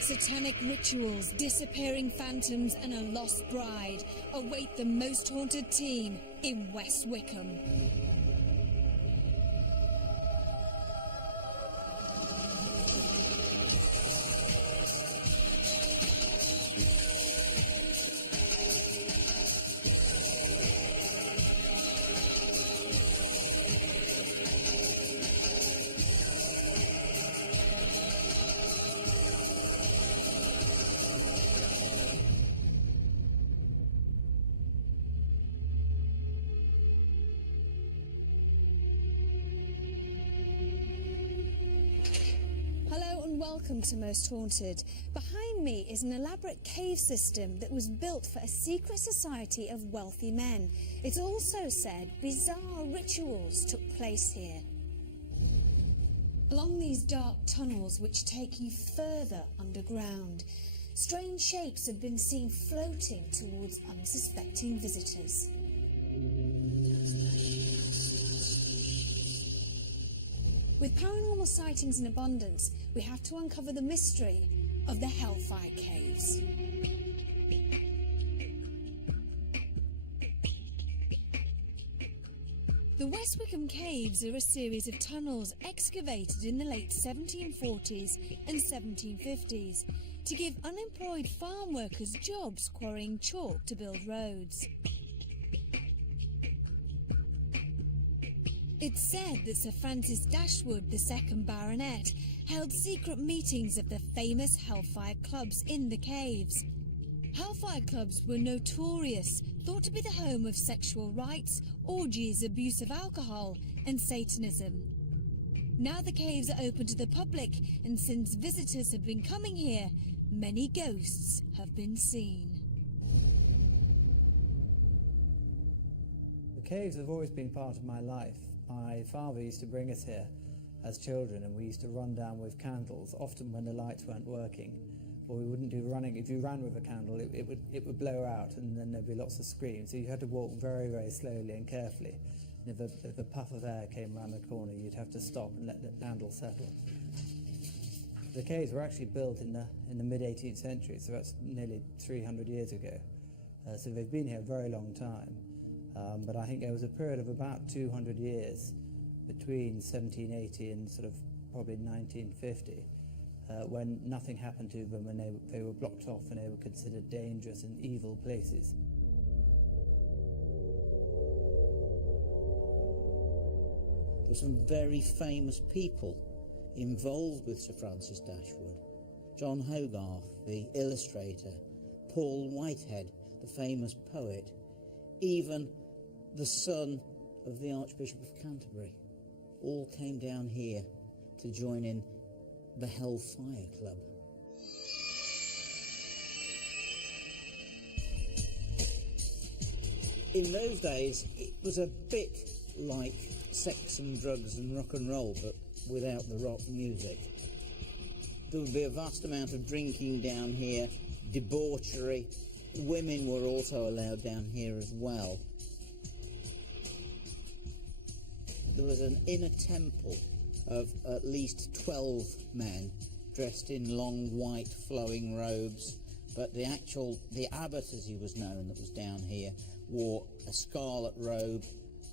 Satanic rituals, disappearing phantoms and a lost bride await the most haunted team in West Wickham. Welcome to Most Haunted. Behind me is an elaborate cave system that was built for a secret society of wealthy men. It's also said bizarre rituals took place here. Along these dark tunnels which take you further underground, strange shapes have been seen floating towards unsuspecting visitors. With paranormal sightings in abundance, we have to uncover the mystery of the Hellfire caves. The West Wickham caves are a series of tunnels excavated in the late 1740s and 1750s to give unemployed farm workers jobs quarrying chalk to build roads. It's said that Sir Francis Dashwood, the second Baronet, held secret meetings of the famous Hellfire clubs in the caves. Hellfire clubs were notorious, thought to be the home of sexual rites, orgies, abuse of alcohol and Satanism. Now the caves are open to the public, and since visitors have been coming here, many ghosts have been seen. The caves have always been part of my life. My father used to bring us here as children, and we used to run down with candles, often when the lights weren't working. Or we wouldn't do running. If you ran with a candle, it would blow out, and then there'd be lots of screams. So you had to walk very, very slowly and carefully. And if a puff of air came around the corner, you'd have to stop and let the candle settle. The caves were actually built in the mid-18th century, so that's nearly 300 years ago. So they've been here a very long time. But I think there was a period of about 200 years between 1780 and sort of probably 1950 when nothing happened to them, and they were blocked off and they were considered dangerous and evil places. There were some very famous people involved with Sir Francis Dashwood. John Hogarth, the illustrator, Paul Whitehead, the famous poet, even the son of the Archbishop of Canterbury, all came down here to join in the Hellfire Club. In those days, it was a bit like sex and drugs and rock and roll, but without the rock music. There would be a vast amount of drinking down here, debauchery. Women were also allowed down here as well. There was an inner temple of at least 12 men dressed in long white flowing robes, but the abbot, as he was known, that was down here, wore a scarlet robe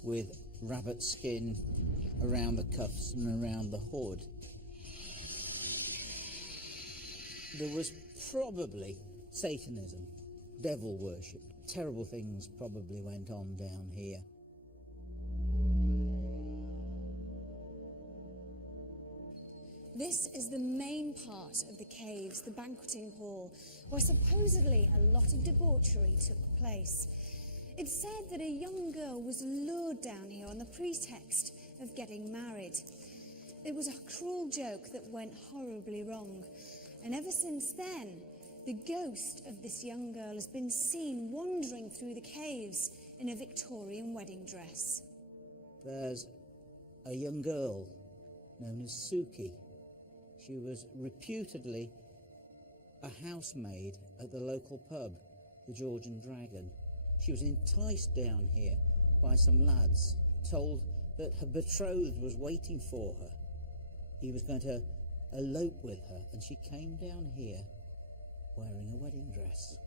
with rabbit skin around the cuffs and around the hood. There was probably Satanism, devil worship. Terrible things probably went on down here. This is the main part of the caves, the banqueting hall, where supposedly a lot of debauchery took place. It's said that a young girl was lured down here on the pretext of getting married. It was a cruel joke that went horribly wrong, and ever since then, the ghost of this young girl has been seen wandering through the caves in a Victorian wedding dress. There's a young girl known as Suki. She was reputedly a housemaid at the local pub, the George and Dragon. She was enticed down here by some lads, told that her betrothed was waiting for her. He was going to elope with her, and she came down here wearing a wedding dress.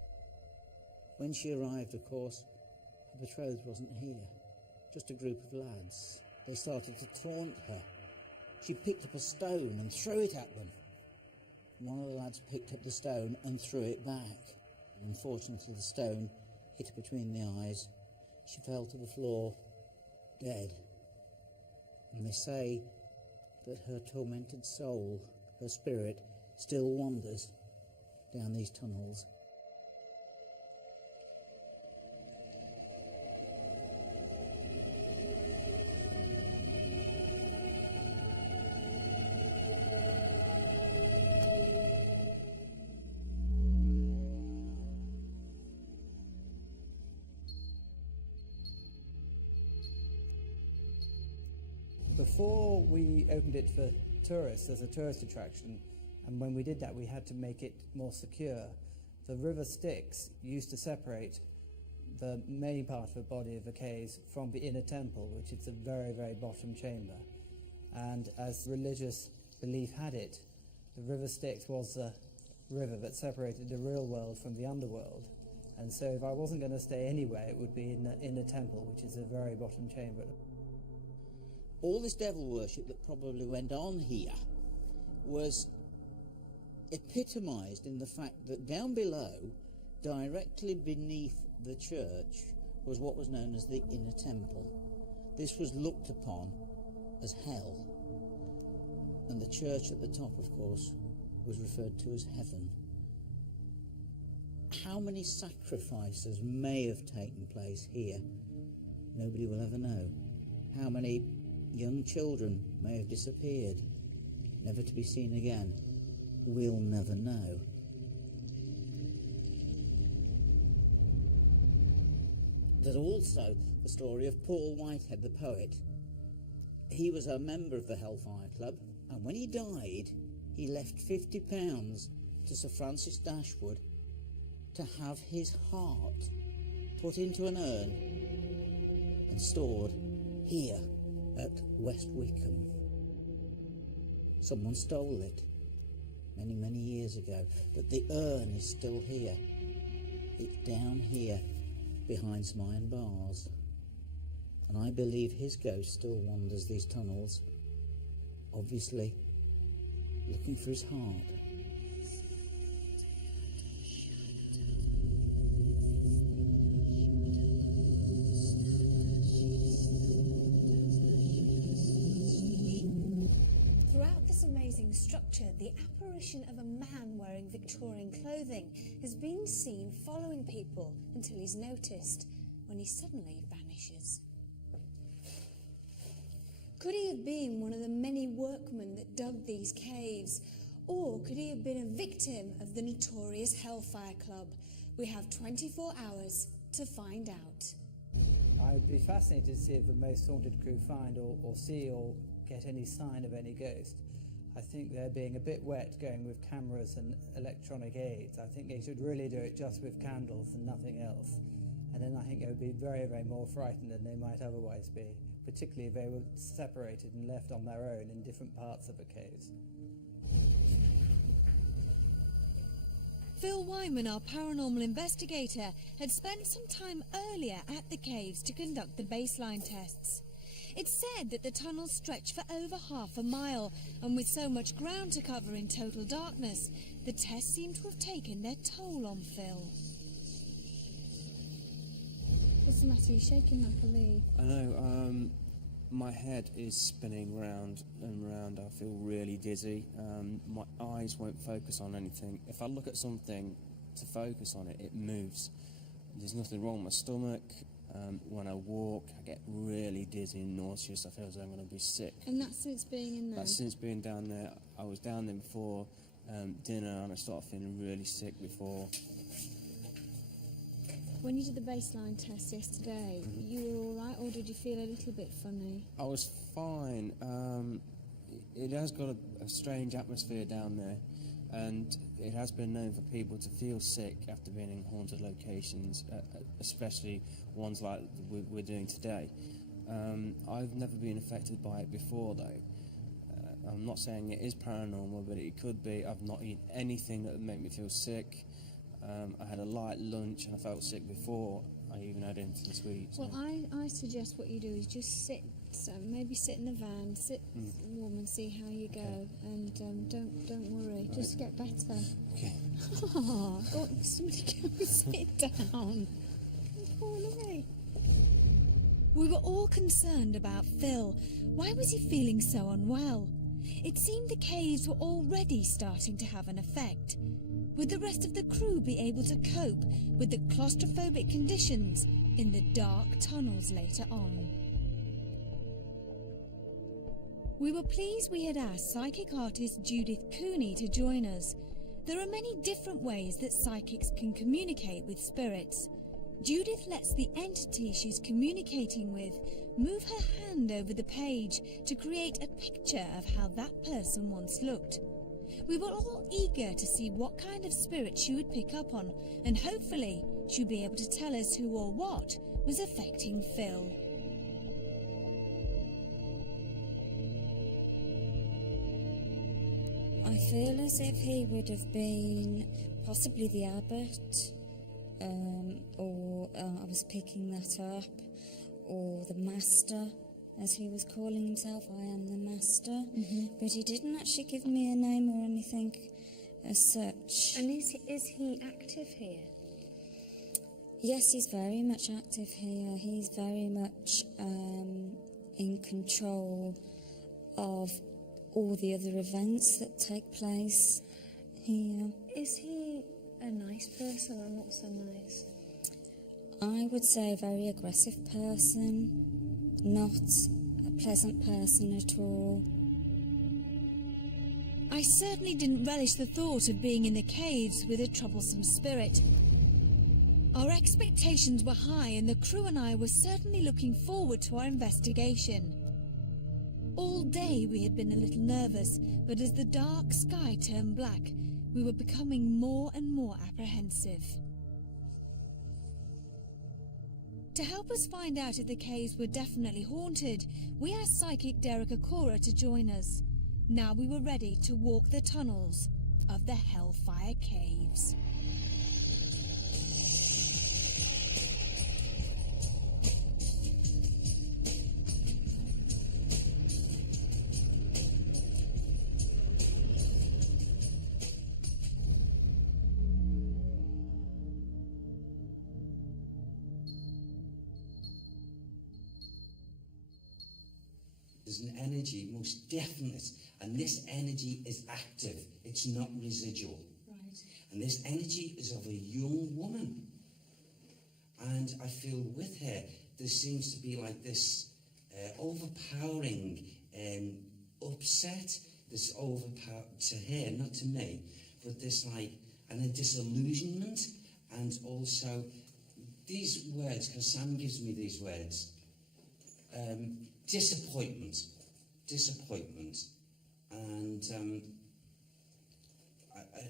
When she arrived, of course, her betrothed wasn't here, just a group of lads. They started to taunt her. She picked up a stone and threw it at them. One of the lads picked up the stone and threw it back. Unfortunately, the stone hit her between the eyes. She fell to the floor, dead. And they say that her tormented soul, her spirit, still wanders down these tunnels. Before we opened it for tourists as a tourist attraction, and when we did that we had to make it more secure, the river Styx used to separate the main part of the body of the caves from the inner temple, which is the very, very bottom chamber. And as religious belief had it, the river Styx was the river that separated the real world from the underworld. And so if I wasn't going to stay anywhere, it would be in the inner temple, which is the very bottom chamber. All this devil worship that probably went on here was epitomised in the fact that down below, directly beneath the church, was what was known as the inner temple. This was looked upon as hell, and the church at the top, of course, was referred to as heaven. How many sacrifices may have taken place here, nobody will ever know. How many young children may have disappeared, never to be seen again, we'll never know. There's also the story of Paul Whitehead, the poet. He was a member of the Hellfire Club, and when he died, he left £50 to Sir Francis Dashwood to have his heart put into an urn and stored here at West Wickham. Someone stole it many, many years ago, but the urn is still here. It's down here behind some iron bars, and I believe his ghost still wanders these tunnels, obviously looking for his heart. Structure, the apparition of a man wearing Victorian clothing has been seen following people until he's noticed, when he suddenly vanishes. Could he have been one of the many workmen that dug these caves, or could he have been a victim of the notorious Hellfire Club? We have 24 hours to find out. I'd be fascinated to see if the Most Haunted crew find or see or get any sign of any ghost. I think they're being a bit wet going with cameras and electronic aids. I think they should really do it just with candles and nothing else. And then I think they would be very, very more frightened than they might otherwise be, particularly if they were separated and left on their own in different parts of the caves. Phil Wyman, our paranormal investigator, had spent some time earlier at the caves to conduct the baseline tests. It's said that the tunnels stretch for over half a mile, and with so much ground to cover in total darkness, the tests seem to have taken their toll on Phil. What's the matter? You're shaking like a leaf. I know, my head is spinning round and round. I feel really dizzy. My eyes won't focus on anything. If I look at something to focus on it, it moves. There's nothing wrong with my stomach. When I walk, I get really dizzy and nauseous. I feel as though I'm going to be sick. And that's since being in there? That's since being down there. I was down there before dinner, and I started feeling really sick before. When you did the baseline test yesterday, you were all right, or did you feel a little bit funny? I was fine. It has got a strange atmosphere down there, and it has been known for people to feel sick after being in haunted locations, especially ones like we're doing today. I've never been affected by it before, though. I'm not saying it is paranormal, but it could be. I've not eaten anything that would make me feel sick. I had a light lunch and I felt sick before I even had anything to eat. So. Well, I suggest what you do is just sit, maybe sit in the van, sit warm and see how you go, and don't worry, Right. just get better. Okay. Oh, somebody go and sit down. Poor Louis. We were all concerned about Phil. Why was he feeling so unwell? It seemed the caves were already starting to have an effect. Would the rest of the crew be able to cope with the claustrophobic conditions in the dark tunnels later on? We were pleased we had asked psychic artist Judith Cooney to join us. There are many different ways that psychics can communicate with spirits. Judith lets the entity she's communicating with move her hand over the page to create a picture of how that person once looked. We were all eager to see what kind of spirit she would pick up on, and hopefully she'd be able to tell us who or what was affecting Phil. I feel as if he would have been possibly the abbot, or I was picking that up, or the master, as he was calling himself. I am the master. But he didn't actually give me a name or anything as such. And is he active here? Yes, he's very much active here. He's very much in control of all the other events that take place here. Is he a nice person or not so nice? I would say a very aggressive person, not a pleasant person at all. I certainly didn't relish the thought of being in the caves with a troublesome spirit. Our expectations were high, and the crew and I were certainly looking forward to our investigation. All day we had been a little nervous, but as the dark sky turned black, we were becoming more and more apprehensive. To help us find out if the caves were definitely haunted, we asked psychic Derek Akora to join us. Now we were ready to walk the tunnels of the Hellfire Caves. There's an energy, most definite, and this energy is active. It's not residual. Right. And this energy is of a young woman. And I feel with her, there seems to be like this overpowering upset, this overpower to her, not to me, but this like, and a disillusionment, and also these words, because Sam gives me these words, disappointment, and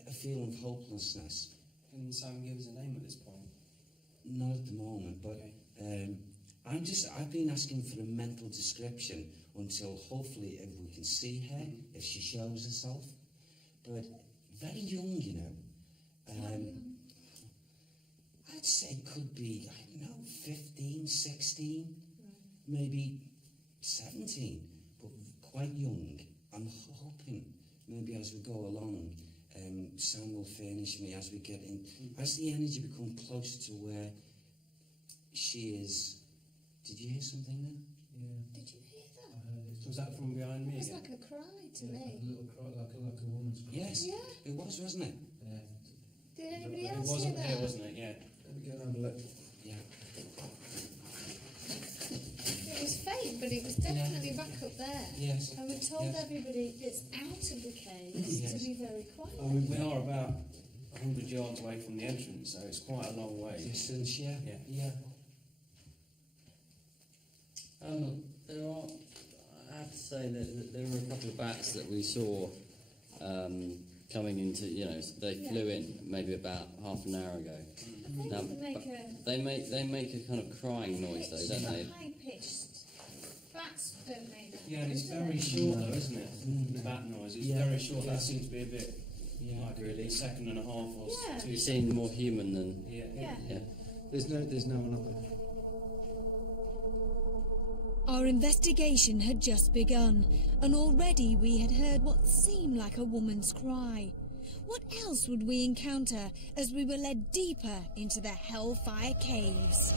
a feeling of hopelessness. Can Sam give us a name at this point? Not at the moment, but I've been asking for a mental description until hopefully if we can see her, if she shows herself. But very young, you know. I'd say it could be, I don't know, 15, 16, maybe 17, but quite young. I'm hoping maybe as we go along, Sam will furnish me as we get in. As the energy becomes closer to where she is. Did you hear something then? Yeah, Did you hear that? I heard it. Was that from behind me It was again? like a cry to Yeah, me. a little cry, like a woman's cry. Yes, Yeah. it was, wasn't it? Yeah. Did anybody It else hear wasn't that? here, wasn't it? Yeah. Let me go and have a look. Yeah. It was faint, but it was definitely back up there. Yes. And we told Yes. everybody that's out of the caves Yes. to be very quiet. We are about 100 yards away from the entrance, so it's quite a long way. Distance, yeah. Yeah. Yeah. There are, I have to say that there were a couple of bats that we saw coming into, they flew in maybe about half an hour ago. They Now, didn't make a they make a kind of crying noise though, don't they? high pitched. Bats don't make that. Yeah, and it's very short though, isn't it? The bat noise, it's very short. That seems to be a bit like really a second and a half or two. You seem more human than. Yeah. There's no one up there. Our investigation had just begun, and already we had heard what seemed like a woman's cry. What else would we encounter as we were led deeper into the Hellfire caves?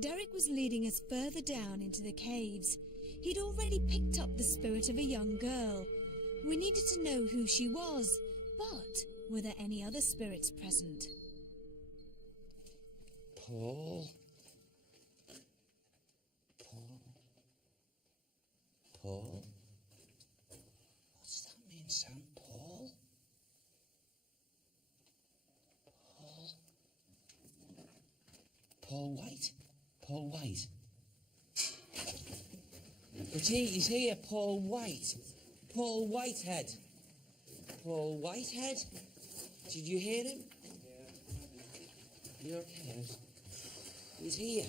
Derek was leading us further down into the caves. He'd already picked up the spirit of a young girl. We needed to know who she was, but were there any other spirits present? Paul? What does that mean, Sam? Paul? Paul White? Paul White? But he's here, Paul White. Paul Whitehead. Paul Whitehead? Did you hear him? You okay? He's here.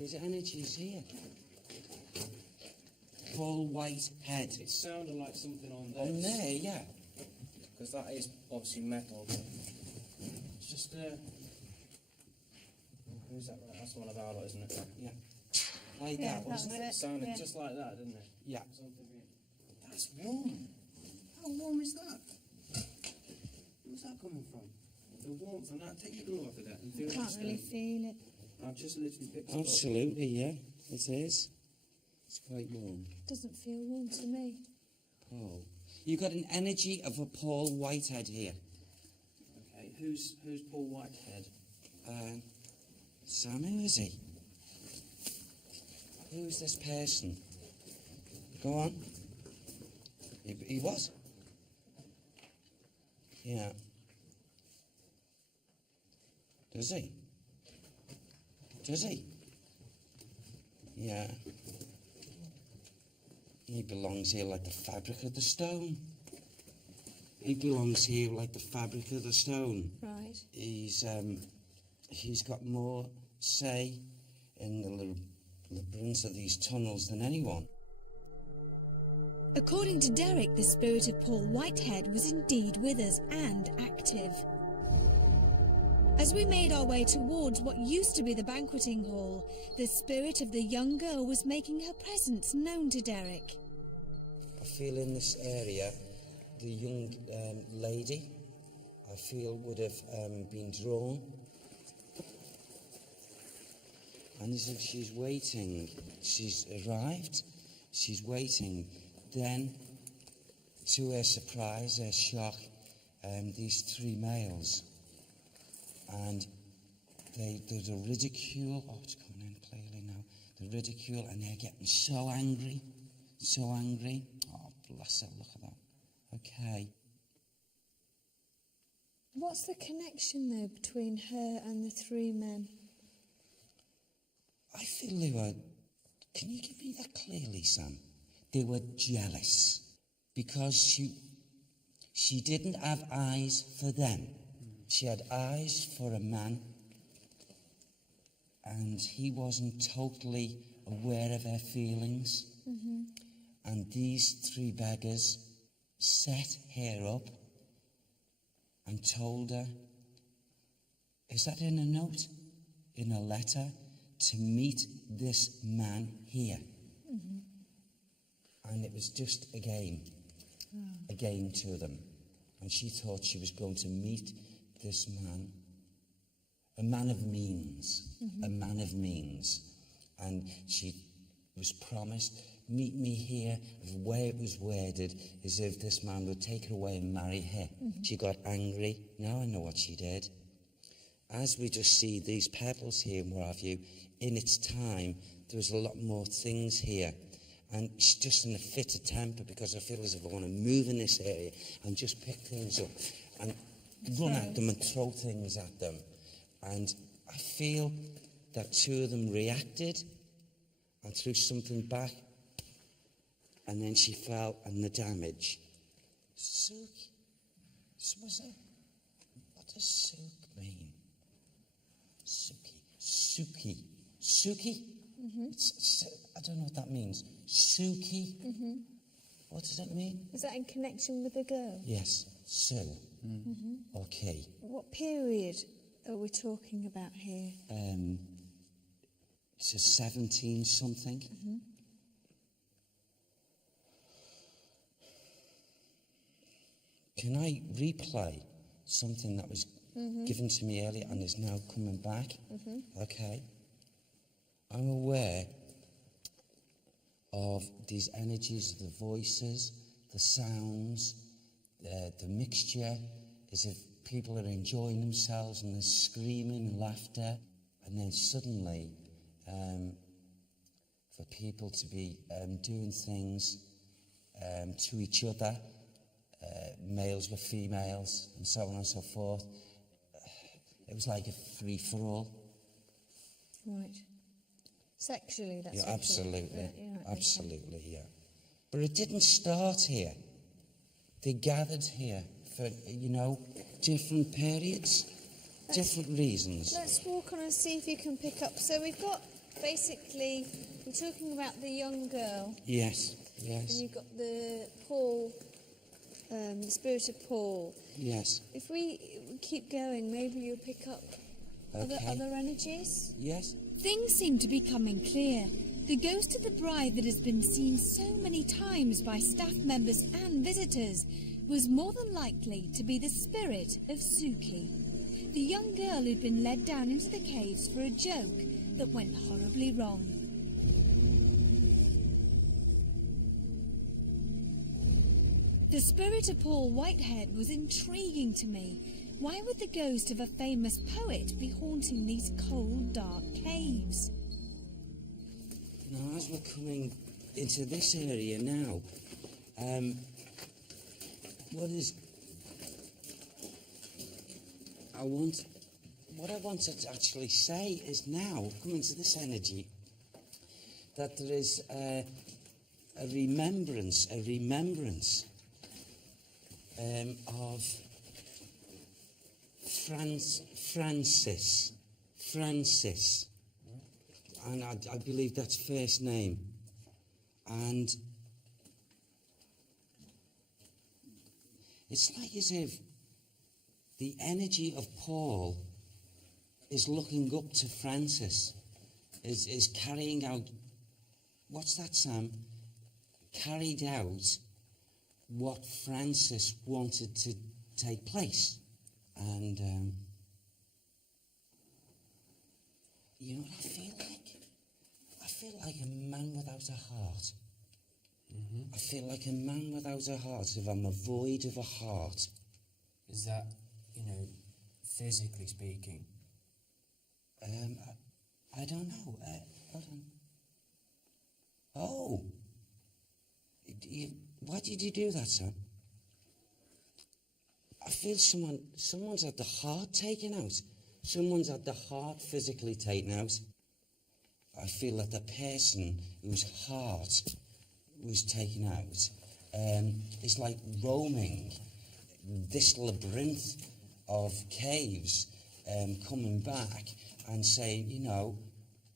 His energy's here. Paul Whitehead. It sounded like something on there. On there, yeah. Because that is obviously metal. It's just who's that? That's the one of our lot, isn't it? Yeah. Like Yeah, that, wasn't that it? was It sounded just like that, didn't it? Yeah. Something. That's warm. How warm is that? Where's that coming from? The warmth and that. Take your glove off of that and feel Can't it. really feel it. I've just literally picked it up. Absolutely, yeah. It is. It's quite warm. Doesn't feel warm to me. Paul. You got an energy of a Paul Whitehead here. Okay, who's Paul Whitehead? Sam, who is he? Who's this person? Go on. He was? Yeah. Does he? Does he? Yeah. He belongs here like the fabric of the stone. He belongs here like the fabric of the stone. Right. He's got more say in the labyrinth of these tunnels than anyone. According to Derek, the spirit of Paul Whitehead was indeed with us and active. As we made our way towards what used to be the banqueting hall, the spirit of the young girl was making her presence known to Derek. I feel in this area, the young lady, I feel would have been drawn. And as if she's waiting, she's arrived, she's waiting. Then, to her surprise, her shock, these three males. And there's a ridicule. Oh, it's coming in clearly now. The ridicule, and they're getting so angry. So angry. Oh, bless her, look at that. Okay. What's the connection, though, between her and the three men? I feel they were... Can you give me that clearly, Sam? They were jealous. Because she didn't have eyes for them. She had eyes for a man, and he wasn't totally aware of her feelings. Mm-hmm. And these three beggars set her up and told her, is that in a note, in a letter, to meet this man here? Mm-hmm. And it was just a game to them. And she thought she was going to meet this man, a man of means, a man of means. And she was promised, meet me here. The way it was worded is if this man would take her away and marry her. She got angry. Now I know what she did. As we just see these pebbles here and what have you, in its time, there was a lot more things here. and she's just in a fit of temper because I feel as if I want to move in this area and just pick things up and run at them and throw things at them. And I feel that two of them reacted and threw something back, and then she fell, and the damage. Sook? What does sook mean? Suki. Suki? I don't know what that means. Suki? What does that mean? Is that in connection with the girl? Yes, Sue. Okay. What period are we talking about here? It's a 17 something. Can I replay something that was given to me earlier and is now coming back? Okay. I'm aware of these energies, the voices, the sounds, the mixture, as if people are enjoying themselves and there's screaming and laughter, and then suddenly for people to be doing things to each other, males with females, and so on and so forth. It was like a free-for-all. Right. Sexually, that's Yeah, what absolutely. yeah, Absolutely, yeah. But it didn't start here. They gathered here for, different periods, different reasons. Let's walk on and see if you can pick up. So we've got, basically, we're talking about the young girl. Yes. And you've got the Paul, the spirit of Paul. Yes. If we keep going, maybe you'll pick up other energies? Yes. Things seem to be coming clear. The ghost of the bride that has been seen so many times by staff members and visitors was more than likely to be the spirit of Suki, the young girl who'd been led down into the caves for a joke that went horribly wrong. The spirit of Paul Whitehead was intriguing to me. Why would the ghost of a famous poet be haunting these cold, dark caves? Now, as we're coming into this area now, what I want to actually say is now, coming to this energy, that there is a remembrance of Francis, and I believe that's first name, and it's like as if the energy of Paul is looking up to Francis, is carrying out, what's that, Sam? Carried out what Francis wanted to take place. And, you know what I feel like? I feel like a man without a heart. I feel like a man without a heart, if I'm a void of a heart. Is that, physically speaking? I don't know. Hold on. Oh. Why did you do that, son? I feel someone's had the heart taken out. Someone's had the heart physically taken out. I feel that the person whose heart was taken out is like roaming this labyrinth of caves, coming back and saying,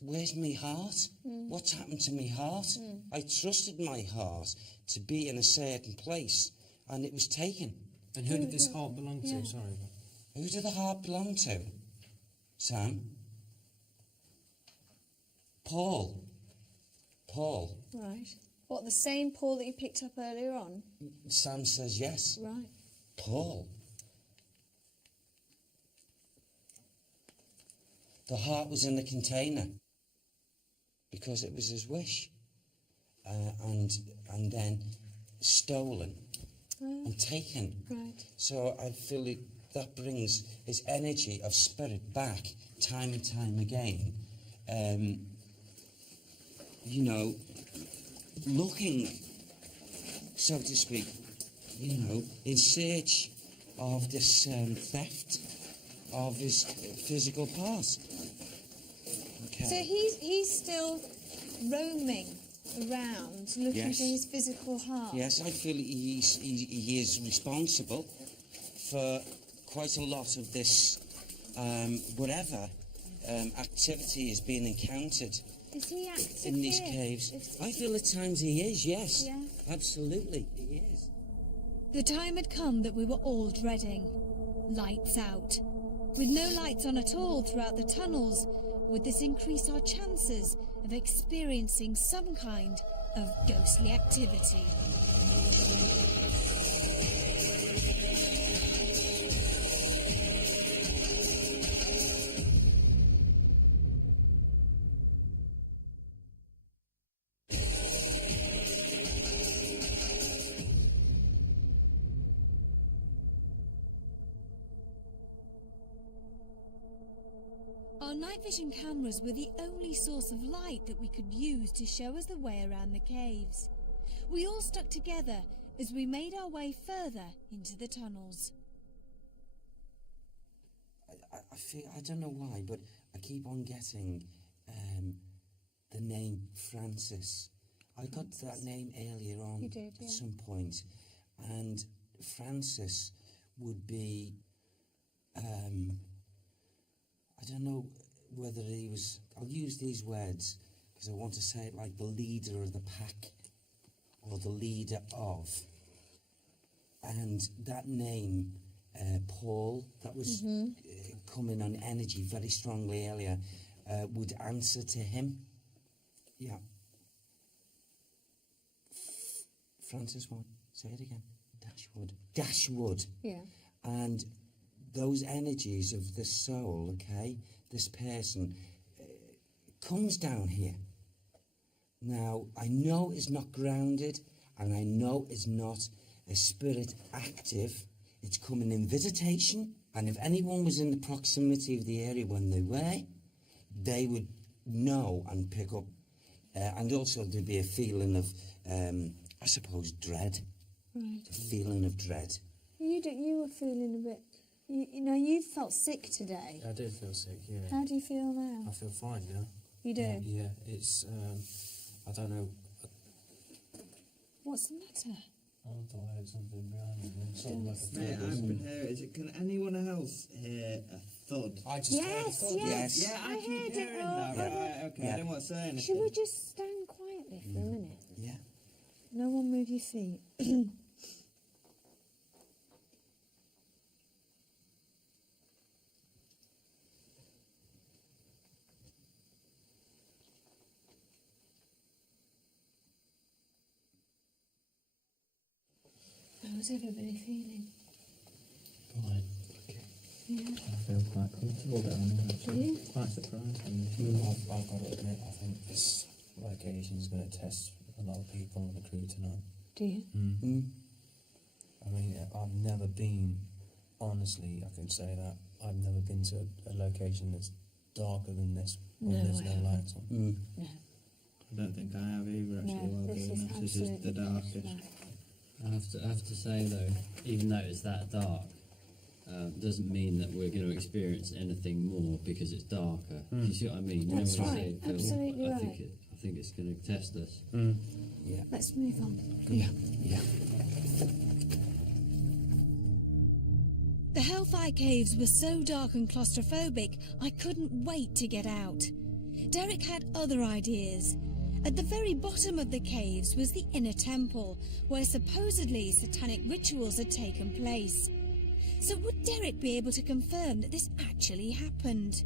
where's my heart? What's happened to my heart? I trusted my heart to be in a certain place, and it was taken. And who did this heart belong to? Yeah. Sorry. Who did the heart belong to? Sam? Paul. Right. What, the same Paul that you picked up earlier on? Sam says yes. Right. Paul. The heart was in the container because it was his wish, and then stolen and taken. Right. So I feel that brings his energy of spirit back time and time again. looking, so to speak, you know, in search of this theft of his physical past. Okay. So he's still roaming around looking Yes. for his physical heart. Yes, I feel he is responsible for quite a lot of this, whatever activity is being encountered Is he active in these here? caves. Is- I feel at times he is, yes. Yeah. Absolutely, he is. The time had come that we were all dreading. Lights out. With no lights on at all throughout the tunnels, would this increase our chances of experiencing some kind of ghostly activity? Our night vision cameras were the only source of light that we could use to show us the way around the caves. We all stuck together as we made our way further into the tunnels. I feel, I don't know why, but I keep on getting the name Francis. I got that name earlier on You did, yeah. at some point, and Francis would be, I don't know whether he was, I'll use these words because I want to say it like the leader of the pack or the leader of. And that name, Paul, that was coming on energy very strongly earlier, would answer to him. Yeah. Francis what? Say it again. Dashwood. Dashwood. Yeah. And those energies of the soul, okay, this person comes down here. Now, I know it's not grounded, and I know it's not a spirit active. It's coming in visitation, and if anyone was in the proximity of the area when they were, they would know and pick up. And also there'd be a feeling of, I suppose, dread. Right. A feeling of dread. You were feeling a bit. You know, you felt sick today. I did feel sick, yeah. How do you feel now? I feel fine now. You do? Yeah, it's, I don't know. What's the matter? I thought I heard something behind me. Something like a Mate, thud or I've something. been hearing. Can anyone else hear a thud? I just Yes, heard a thud. yes. Yes. I I keep heard it hearing all. that. Right, okay. Yeah. I don't want to say anything. Should we just stand quietly for a minute? Yeah. No one move your feet. How's everybody feeling? Fine. Yeah. I feel quite comfortable down there. Do you? Quite surprised. I've got to admit, I think this location is going to test a lot of people on the crew tonight. Do you? I mean, I've never been, honestly, I can say that, I've never been to a location that's darker than this when No, there's I no haven't. lights on. No. I don't think I have either, actually, No, while this doing is this. This is the absolutely darkest. no. I have to say though, even though it's that dark, doesn't mean that we're going to experience anything more because it's darker. Do you see what I mean? You That's know what I right, say, Phil? absolutely I right. think it's going to test us. Yeah. Let's move on. Yeah. Yeah. The Hellfire caves were so dark and claustrophobic, I couldn't wait to get out. Derek had other ideas. At the very bottom of the caves was the inner temple, where supposedly satanic rituals had taken place. So would Derek be able to confirm that this actually happened?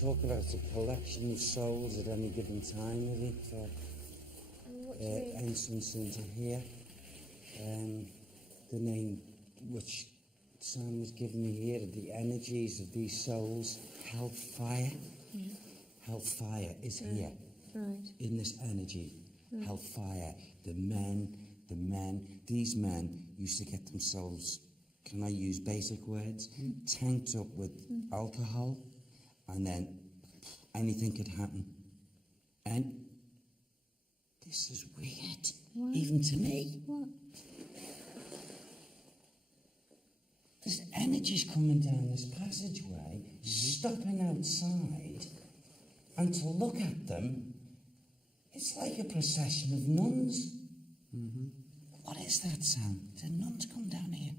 Talk about a collection of souls at any given time, is it? What do you mean? Entrance into here. The name which Sam was giving me here, the energies of these souls, Hellfire. Hellfire is here, Right. in this energy. Hellfire. The men, these men used to get themselves, can I use basic words, tanked up with alcohol, and then anything could happen. And this is weird, even to me. What? There's energies coming down this passageway, stopping outside, and to look at them, it's like a procession of nuns. What is that, Sam? Did nuns come down here?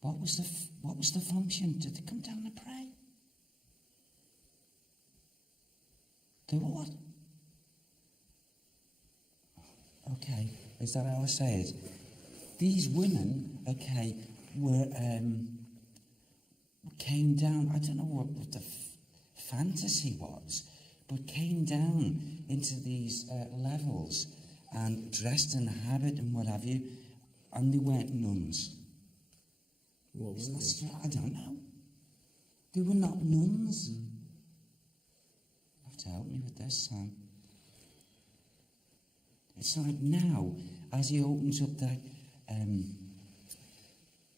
What was the function? Did they come down to pray? Do what? Okay, is that how I say it? These women, okay, came down. I don't know what the fantasy was, but came down into these levels and dressed in a habit and what have you, and they weren't nuns. What was Is that I don't know. They were not nuns. You have to help me with this, Sam. It's like now, as he opens up that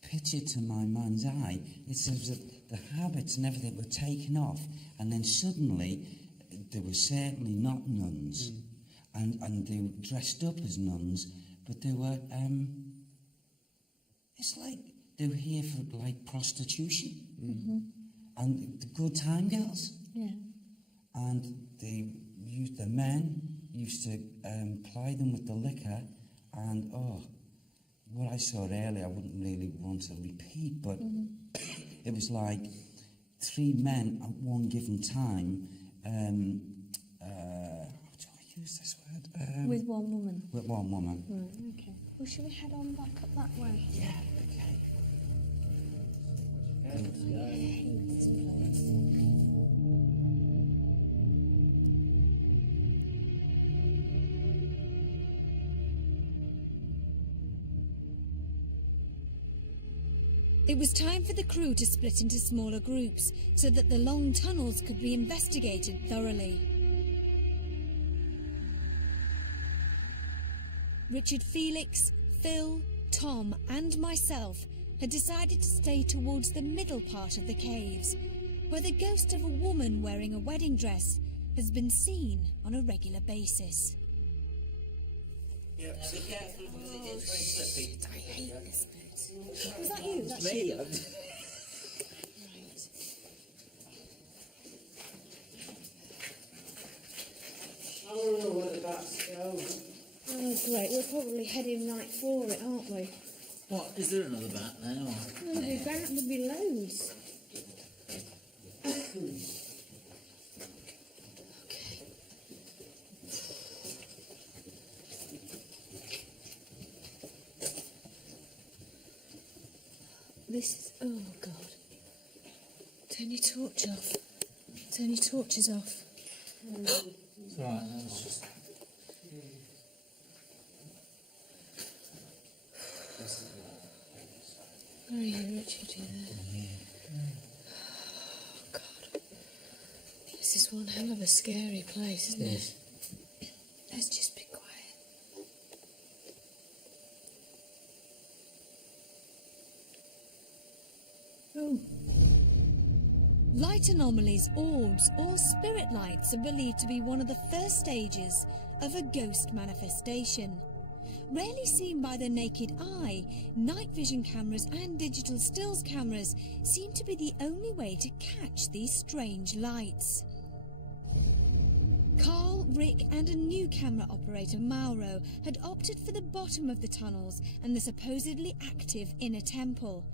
picture to my mind's eye, it says that the habits and everything were taken off, and then suddenly they were certainly not nuns, and they were dressed up as nuns, but they were. It's like they were here for like prostitution, and the good time girls. Yeah. And the men used to ply them with the liquor, and what I saw earlier I wouldn't really want to repeat, but it was like 3 men at one given time. How do I use this word? With one woman. With one woman. Right, okay. Well, shall we head on back up that way? Yeah, okay. I hate this place. It was time for the crew to split into smaller groups so that the long tunnels could be investigated thoroughly. Richard Felix, Phil, Tom and myself had decided to stay towards the middle part of the caves, where the ghost of a woman wearing a wedding dress has been seen on a regular basis. Be careful, it's very slippy. I hate this bit. Was that you? It's me. Right. I don't know where the bats go. Oh, great. We're probably heading right for it, aren't we? What, is there another bat there? Or? There'll be loads. This is... Oh, God. Turn your torch off. Turn your torches off. It's all right, that's just... Where are you, Richard? You there? Oh, God. This is one hell of a scary place, isn't it? Let's just be quiet. Oh. Light anomalies, orbs or spirit lights are believed to be one of the first stages of a ghost manifestation. Rarely seen by the naked eye, night vision cameras and digital stills cameras seem to be the only way to catch these strange lights. Carl, Rick and a new camera operator, Mauro, had opted for the bottom of the tunnels and the supposedly active inner temple.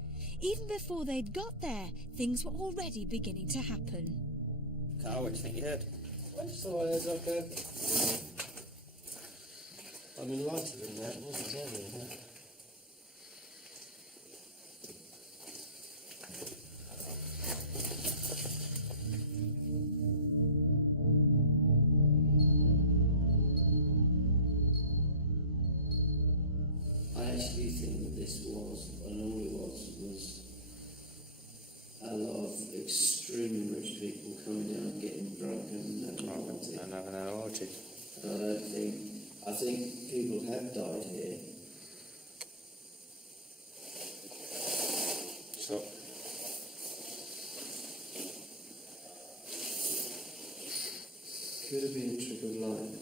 Even before they'd got there, things were already beginning to happen. Carl, what do you think you heard? I just thought I heard like a... I mean, lighter than that, wasn't there? Really? I actually think that this was, and all it was a lot of extremely rich people coming down, getting drunk and having a party. And having an orgy. I think people have died here. So, Could have been a trick of light.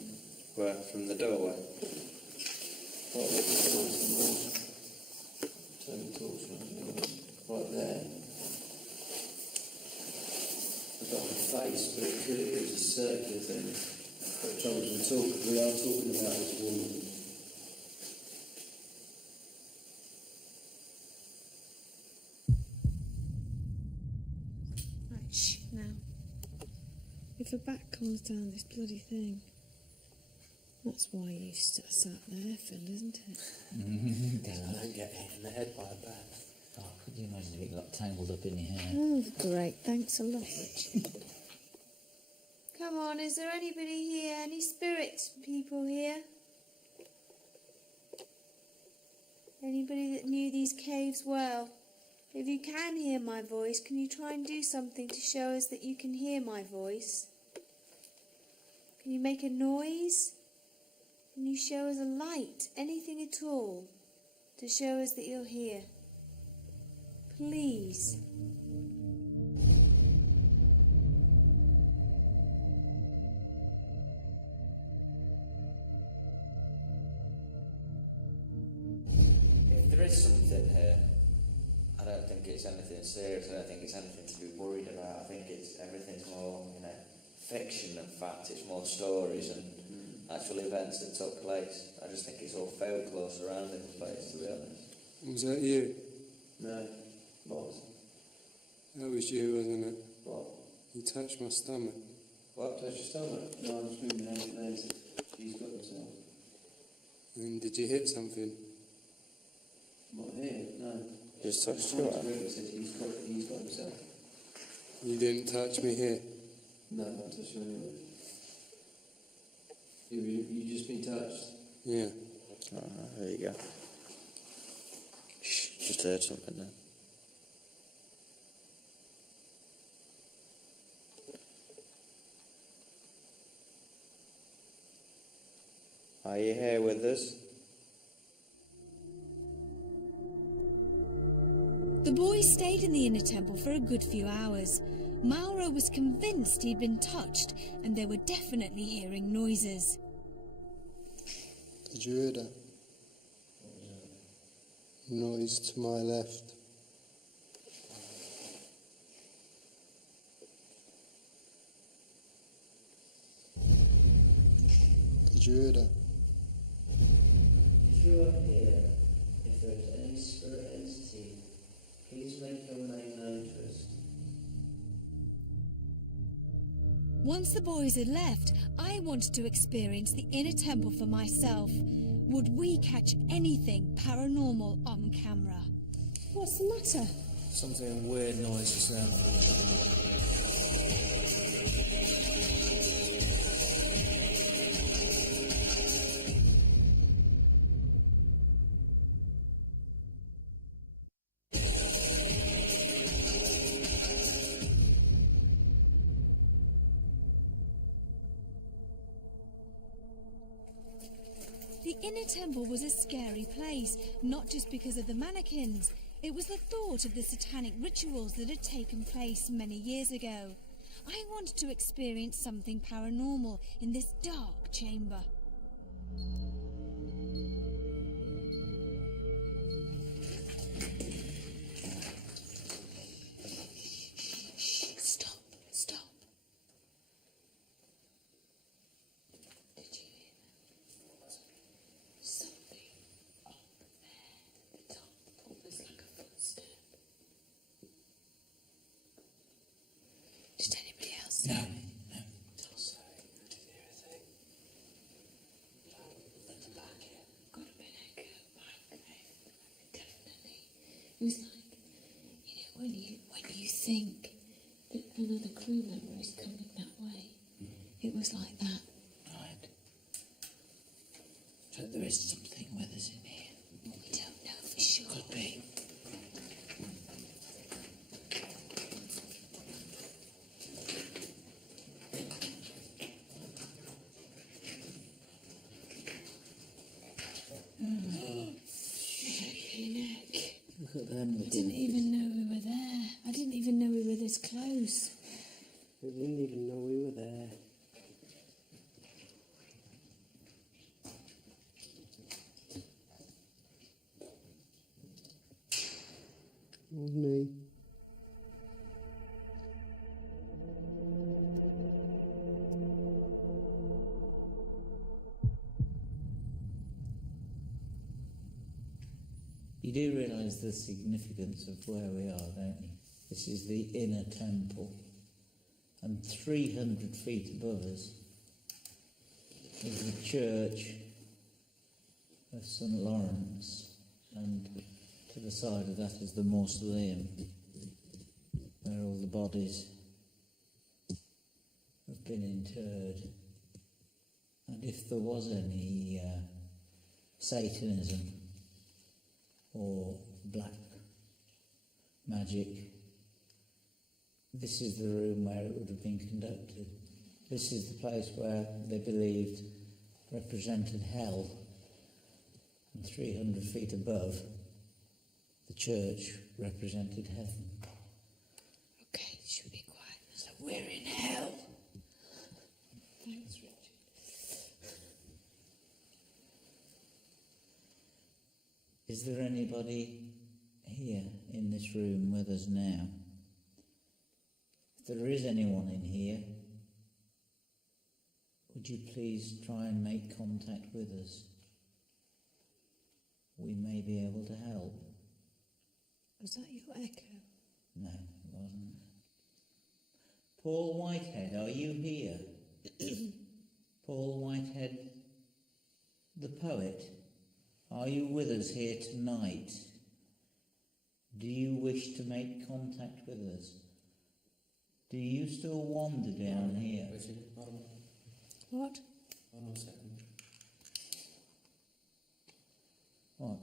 Where? From the doorway? Turn the torch on. Right there. I've got the face, but it was a circular thing. But we are talking about this woman. Right, shh, now. If a bat comes down this bloody thing, that's why you sat there, Phil, isn't it? I don't get hit in the head by a bat. Oh, could you imagine if it got tangled up in your hair? Oh, great. Thanks a lot, Richard. Come on, is there anybody here? Any spirit people here? Anybody that knew these caves well? If you can hear my voice, can you try and do something to show us that you can hear my voice? Can you make a noise? Can you show us a light? Anything at all to show us that you're here? Please. If there is something here, I don't think it's anything serious. I don't think it's anything to be worried about. I think everything's more, fiction than fact. It's more stories and actual events that took place. I just think it's all folklore surrounding the place, to be honest. Was that you? No. What? That was you, wasn't it? What? You touched my stomach. What? Touch your stomach? No, I'm just moving out of there. She's got herself. And did you hit something? Not here, no. Just touched you. He's got himself. You didn't touch me here. No, not touch you anyway. You just been touched? Yeah. There you go. Shh, just heard something then. Are you here with us? The boys stayed in the inner temple for a good few hours. Mauro was convinced he'd been touched, and they were definitely hearing noises. Did you hear that? Noise to my left. Did you hear that? If you are here, if there is any spirit entity, please make your name known to us. Once the boys had left, I wanted to experience the inner temple for myself. Would we catch anything paranormal on camera? What's the matter? Something weird noise just now. The inner temple was a scary place, not just because of the mannequins. It was the thought of the satanic rituals that had taken place many years ago. I wanted to experience something paranormal in this dark chamber. Stop, stop. Did you hear that? Something up there at the top, almost like a footstep. Did anybody else see it? No. Sorry, I didn't hear a thing. At the back here. Got a bit echo back. Definitely. It was like, when you think that another crew member is coming that way, it was like that. Right. So there is something with us in here. We don't know for sure. Could be. Look at them. I didn't even know we were there. I didn't even know we were this close. We didn't even know we were there. Of me. You do realise the significance of where we are, don't you? This is the inner temple, and 300 feet above us is the church of St Lawrence, and to the side of that is the mausoleum, where all the bodies have been interred. And if there was any Satanism or black magic, this is the room where it would have been conducted. This is the place where they believed represented hell, and 300 feet above, the church represented heaven. Okay, should be quiet. So we're in hell. Thanks, Richard. Is there anybody here in this room with us now? If there is anyone in here, would you please try and make contact with us? We may be able to help. Was that your echo? No, it wasn't. Paul Whitehead, are you here? Paul Whitehead, the poet, are you with us here tonight? Do you wish to make contact with us? Do you still wander down here? What? Hold on a second. What?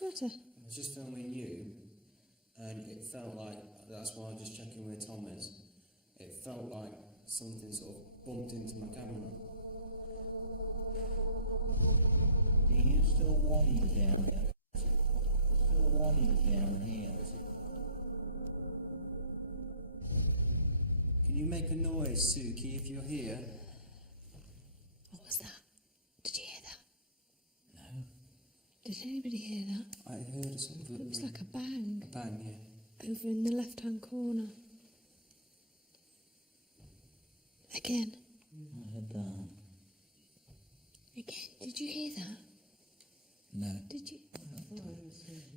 What's the matter? I was just filming you, and it felt like, that's why I'm just checking where Tom is. It felt like something sort of bumped into my camera. Do you still wander down here? Still wander down here? Can you make a noise, Suki, if you're here? What was that? Did you hear that? No. Did anybody hear that? I heard something. It was like a bang. A bang, yeah. Over in the left-hand corner. Again. I heard that. Again. Did you hear that? No. Did you?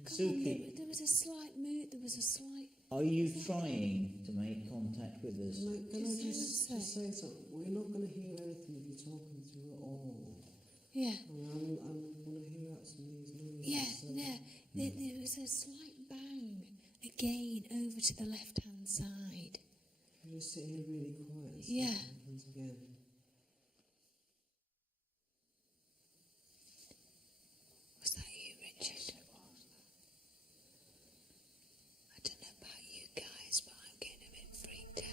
Suki, There was a slight move. There was a slight. are you trying to make contact with us? Can I Just just say something? We're not going to hear anything you're talking to at all. Yeah. And I'm going to hear out some of these noises. Yeah. so- Yeah. There was a slight bang again over to the left-hand side. You just sit here really quiet and see Yeah. what happens again. Was that you, Richard? I don't know about you guys, but I'm getting a bit freaked out.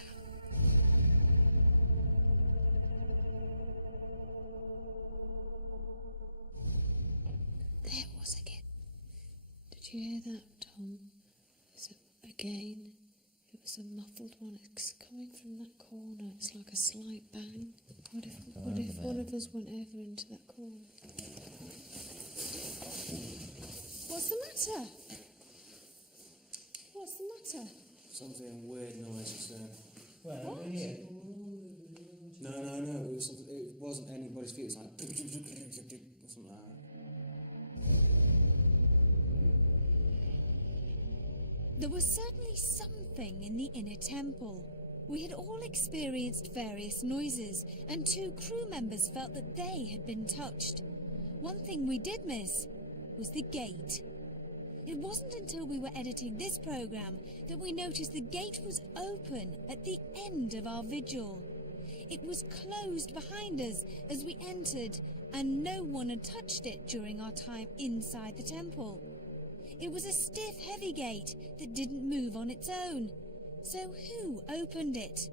There it was again. Did you hear that, Tom? Again, it was a muffled one. It's coming from that corner. It's like a slight bang. What if one of us went over into that corner? What's the matter? What's the matter? Something weird noise was there. Well, over here. No. It was something, it wasn't anybody's feet. It was like something like that. There was certainly something in the inner temple. We had all experienced various noises, and 2 crew members felt that they had been touched. One thing we did miss was the gate. It wasn't until we were editing this program that we noticed the gate was open at the end of our vigil. It was closed behind us as we entered, and no one had touched it during our time inside the temple. It was a stiff, heavy gate that didn't move on its own. So who opened it?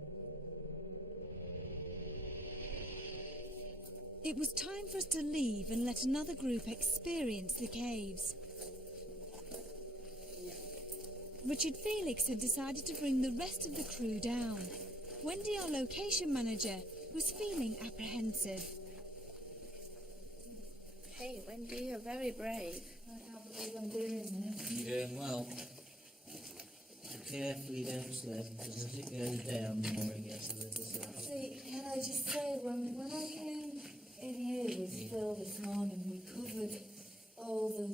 It was time for us to leave and let another group experience the caves. Richard Felix had decided to bring the rest of the crew down. Wendy, our location manager, was feeling apprehensive. Hey, Wendy. You're very brave. I can't believe I'm doing this. You're doing well. Carefully, don't slip, because as it goes down, the more it gets a little slower. See, can I just say, when I came in here with Phil this morning, we covered all the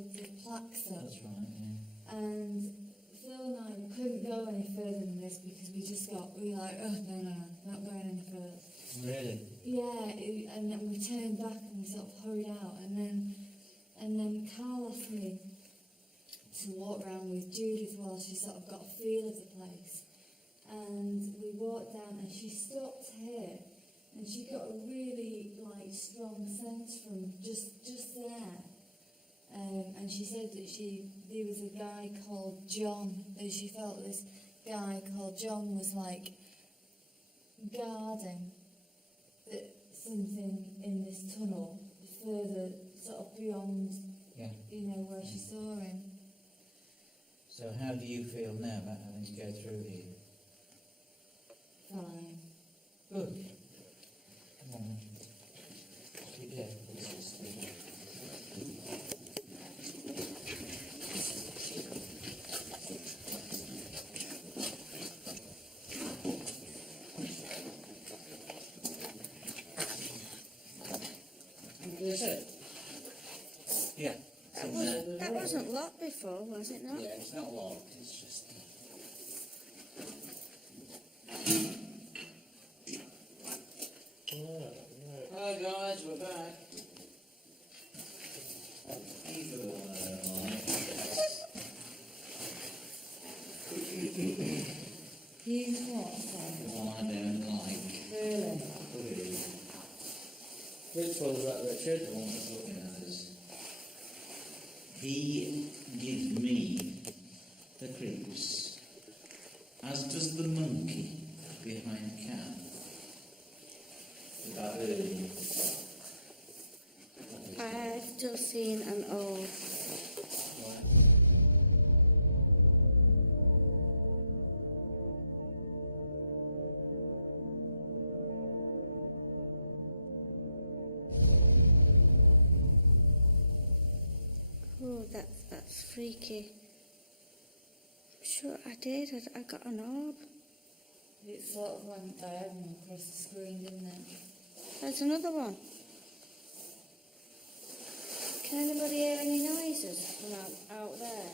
plaques up. That's right, yeah. And Phil and I couldn't go any further than this because we were like, oh, no, not going any further. Really? Yeah, and then we turned back and we sort of hurried out, and then Carl asked me to walk around with Judith while she sort of got a feel of the place. And we walked down and she stopped here and she got a really strong sense from just there. And she said that there was a guy called John, that she felt this guy called John was guarding that something in this tunnel further sort of beyond, where she saw him. So how do you feel now about having to go through here? Fine. Good. Come on. Sit down. Is it? Yeah. That wasn't locked before, was it not? Yeah, it's not locked, it's just... Hi guys, we're back. He's what, sorry? One I don't like. Really? Which one's that, Richard? The one that's looking at us. He gives me the creeps, as does the monkey behind the cat. About early. I've just seen an old. Oh, that's freaky. I'm sure I did. I got an orb. It sort of went diagonal across the screen, didn't it? There's another one. Can anybody hear any noises from out there?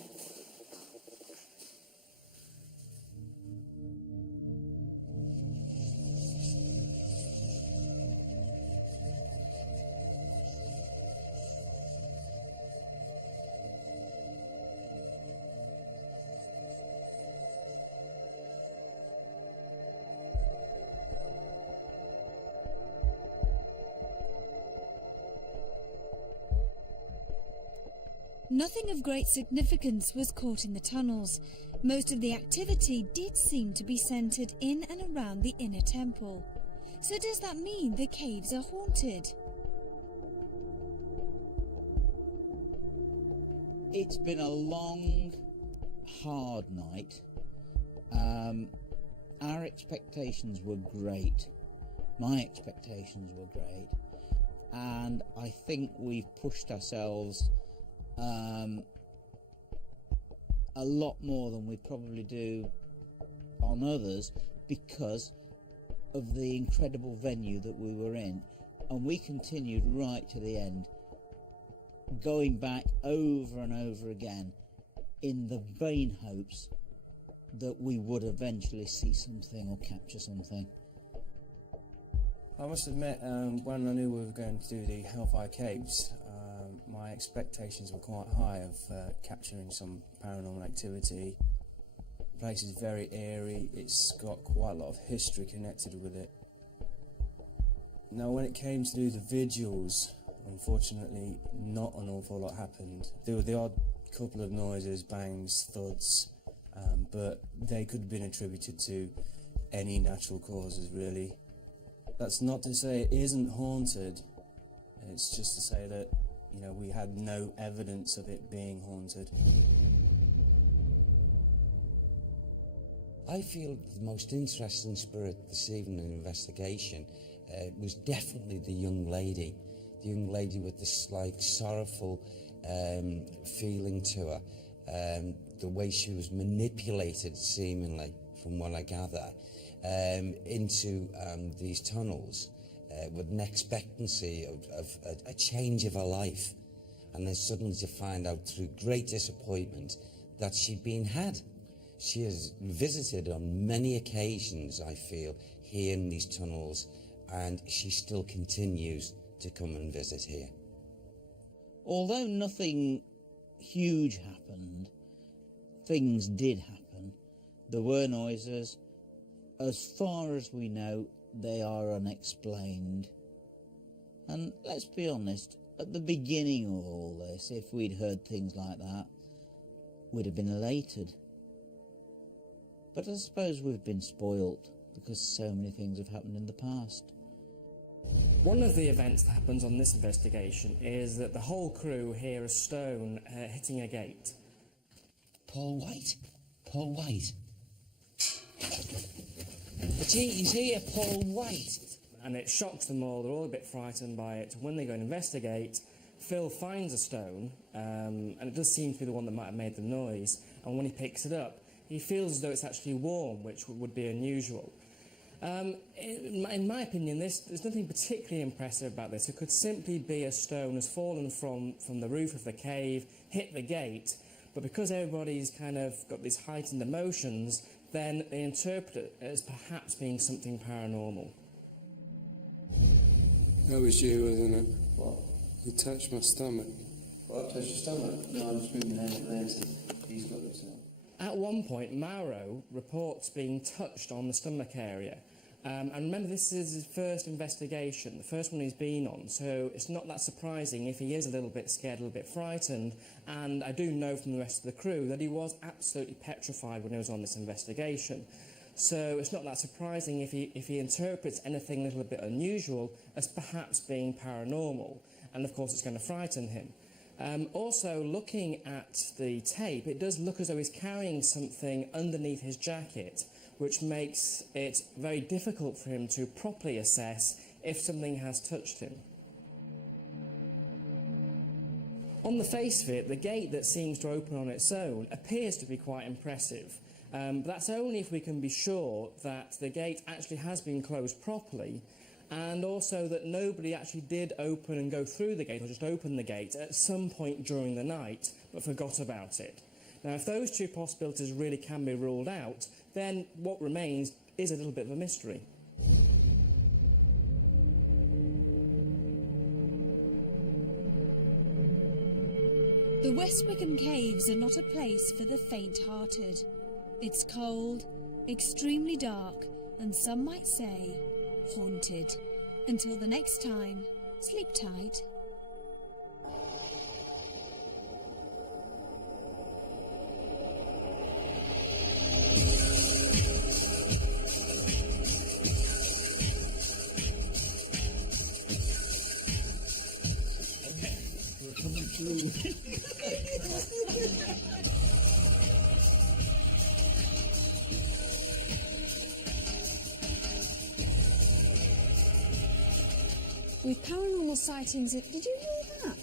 Nothing of great significance was caught in the tunnels. Most of the activity did seem to be centred in and around the inner temple. So does that mean the caves are haunted? It's been a long, hard night. Our expectations were great. My expectations were great. And I think we've pushed ourselves a lot more than we probably do on others because of the incredible venue that we were in, and we continued right to the end, going back over and over again in the vain hopes that we would eventually see something or capture something. I must admit, when I knew we were going to do the Hellfire Caves, my expectations were quite high of capturing some paranormal activity. The place is very eerie, it's got quite a lot of history connected with it. Now when it came to do the vigils, unfortunately not an awful lot happened. There were the odd couple of noises, bangs, thuds, but they could have been attributed to any natural causes really. That's not to say it isn't haunted, it's just to say that, you know, we had no evidence of it being haunted. I feel the most interesting spirit this evening in investigation was definitely the young lady the young lady with the slight sorrowful feeling to her, the way she was manipulated, seemingly, from what I gather, into these tunnels with an expectancy of a change of her life, and then suddenly to find out through great disappointment that she'd been had. She has visited on many occasions, I feel, here in these tunnels, and she still continues to come and visit here. Although nothing huge happened, things did happen. There were noises. As far as we know, they are unexplained. And let's be honest, at the beginning of all this, if we'd heard things like that, we'd have been elated. But I suppose we've been spoilt because so many things have happened in the past. One of the events that happens on this investigation is that the whole crew hear a stone hitting a gate. Paul White? Paul White? He's here, Paul White! And it shocks them all, they're all a bit frightened by it. When they go and investigate, Phil finds a stone, and it does seem to be the one that might have made the noise, and when he picks it up, he feels as though it's actually warm, which would be unusual. In my opinion, there's nothing particularly impressive about this. It could simply be a stone has fallen from the roof of the cave, hit the gate, but because everybody's kind of got these heightened emotions, then they interpret it as perhaps being something paranormal. That was you, wasn't it? What? You touched my stomach. What, touched your stomach? No, I'm just moving out there. He's got this now. At one point, Mauro reports being touched on the stomach area. And remember, this is his first investigation, the first one he's been on, so it's not that surprising if he is a little bit scared, a little bit frightened. And I do know from the rest of the crew that he was absolutely petrified when he was on this investigation. So it's not that surprising if he interprets anything a little bit unusual as perhaps being paranormal. And of course, it's going to frighten him. Also, looking at the tape, it does look as though he's carrying something underneath his jacket, which makes it very difficult for him to properly assess if something has touched him. On the face of it, the gate that seems to open on its own appears to be quite impressive. But that's only if we can be sure that the gate actually has been closed properly, and also that nobody actually did open and go through the gate, or just open the gate at some point during the night, but forgot about it. Now, if those two possibilities really can be ruled out, then what remains is a little bit of a mystery. The West Wickham Caves are not a place for the faint-hearted. It's cold, extremely dark, and some might say, haunted. Until the next time, sleep tight. We're coming through. With paranormal sightings, did you hear that?